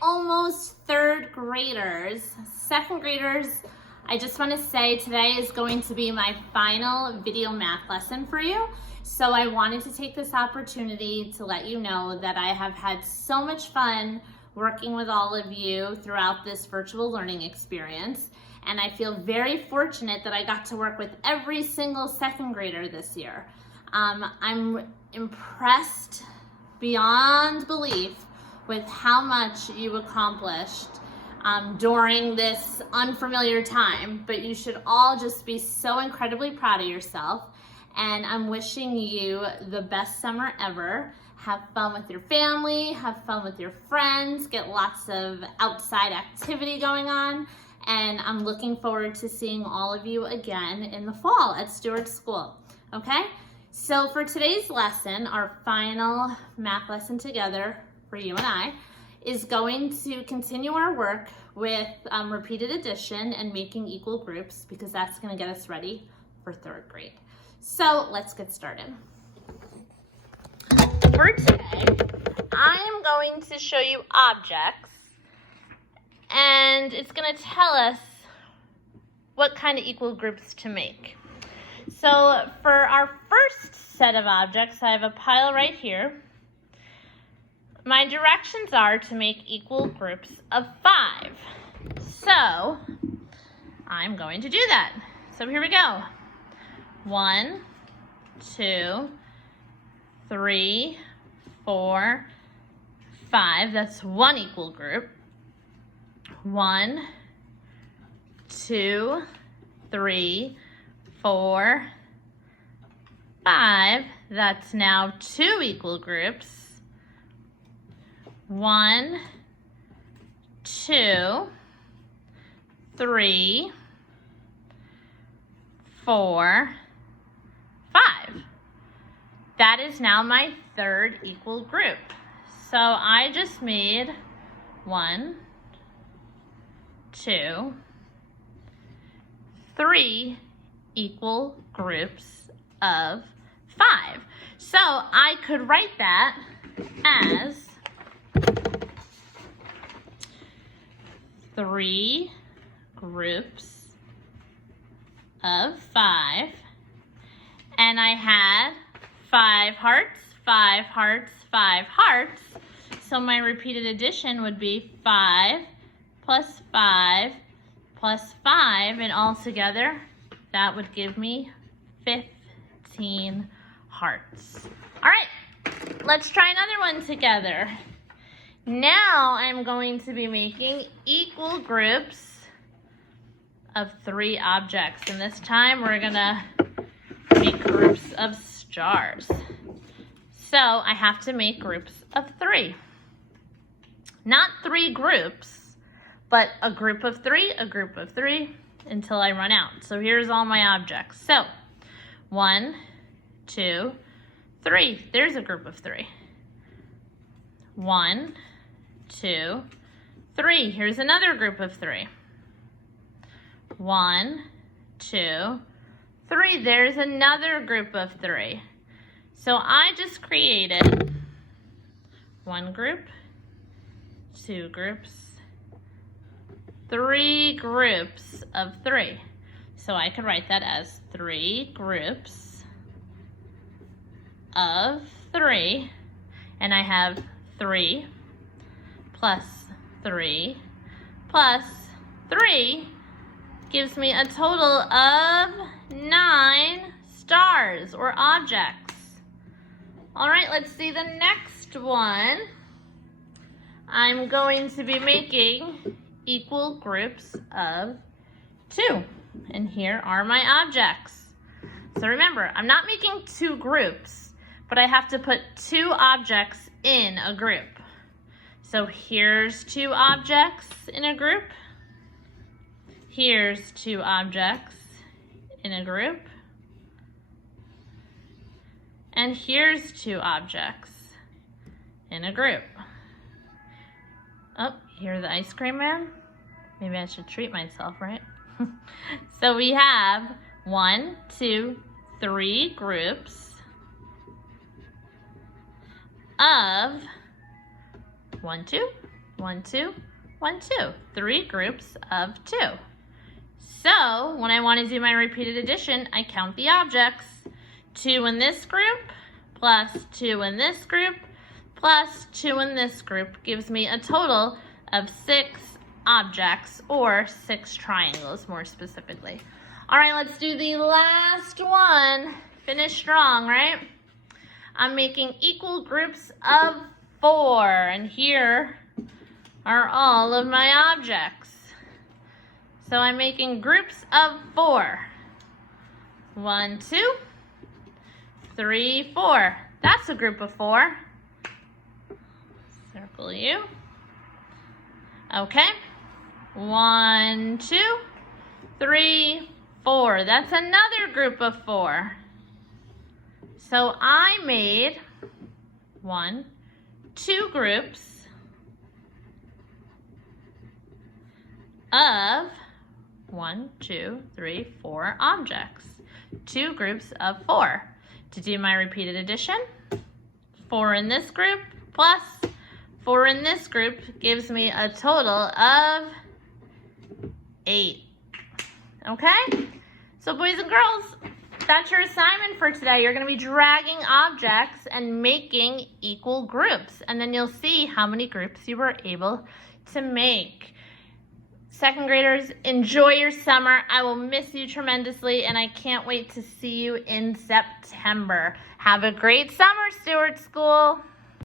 almost third graders, second graders, I just want to say today is going to be my final video math lesson for you. So I wanted to take this opportunity to let you know that I have had so much fun working with all of you throughout this virtual learning experience. And I feel very fortunate that I got to work with every single second grader this year. I'm impressed beyond belief with how much you accomplished during this unfamiliar time, but you should all just be so incredibly proud of yourself. And I'm wishing you the best summer ever. Have fun with your family, have fun with your friends, get lots of outside activity going on. And I'm looking forward to seeing all of you again in the fall at Stewart School, okay? So for today's lesson, our final math lesson together for you and I is going to continue our work with repeated addition and making equal groups, because that's gonna get us ready for third grade. So let's get started. For today, I am going to show you objects, and it's going to tell us what kind of equal groups to make. So for our first set of objects, I have a pile right here. My directions are to make equal groups of 5. So I'm going to do that. So here we go. 1, 2, 3, 4, 5. That's one equal group. 1, 2, 3, 4, 5. That's now 2 equal groups. 1, 2, 3, 4, 5. That is now my third equal group. So I just made 1, 2, 3 equal groups of 5. So I could write that as 3 groups of 5, and I had 5 hearts, 5 hearts, 5 hearts. So my repeated addition would be 5 plus 5 plus 5, and all together that would give me 15 hearts. All right, let's try another one together. Now I'm going to be making equal groups of 3 objects, and this time we're gonna make groups of stars. So I have to make groups of 3. Not 3 groups, but a group of 3, a group of 3, until I run out. So here's all my objects. So 1, 2, 3. There's a group of 3. 1, 2, 3. Here's another group of 3. 1, 2, 3. There's another group of 3. So I just created 1 group, 2 groups, 3 groups of 3. So I could write that as 3 groups of 3. And I have 3 plus 3 plus 3 gives me a total of 9 stars or objects. All right, let's see the next one. I'm going to be making equal groups of 2. And here are my objects. So remember, I'm not making 2 groups, but I have to put 2 objects in a group. So here's 2 objects in a group. Here's 2 objects in a group. And here's 2 objects in a group. Oh, here's the ice cream man. Maybe I should treat myself, right? So we have 1, 2, 3 groups of 1, 2, 1, 2, 1, 2. 3 groups of 2. So when I want to do my repeated addition, I count the objects. 2 in this group plus 2 in this group plus 2 in this group gives me a total of 6 objects, or 6 triangles more specifically. All right, let's do the last one. Finish strong, right? I'm making equal groups of 4, and here are all of my objects. So I'm making groups of 4. 1, 2, 3, 4. That's a group of 4. Circle you. Okay. 1, 2, 3, 4. That's another group of 4. So I made 2 groups of 1, 2, 3, 4 objects. 2 groups of 4. To do my repeated addition, 4 in this group plus 4 in this group gives me a total of 8. Okay? So boys and girls, that's your assignment for today. You're going to be dragging objects and making equal groups. And then you'll see how many groups you were able to make. Second graders, enjoy your summer. I will miss you tremendously, and I can't wait to see you in September. Have a great summer, Stewart School.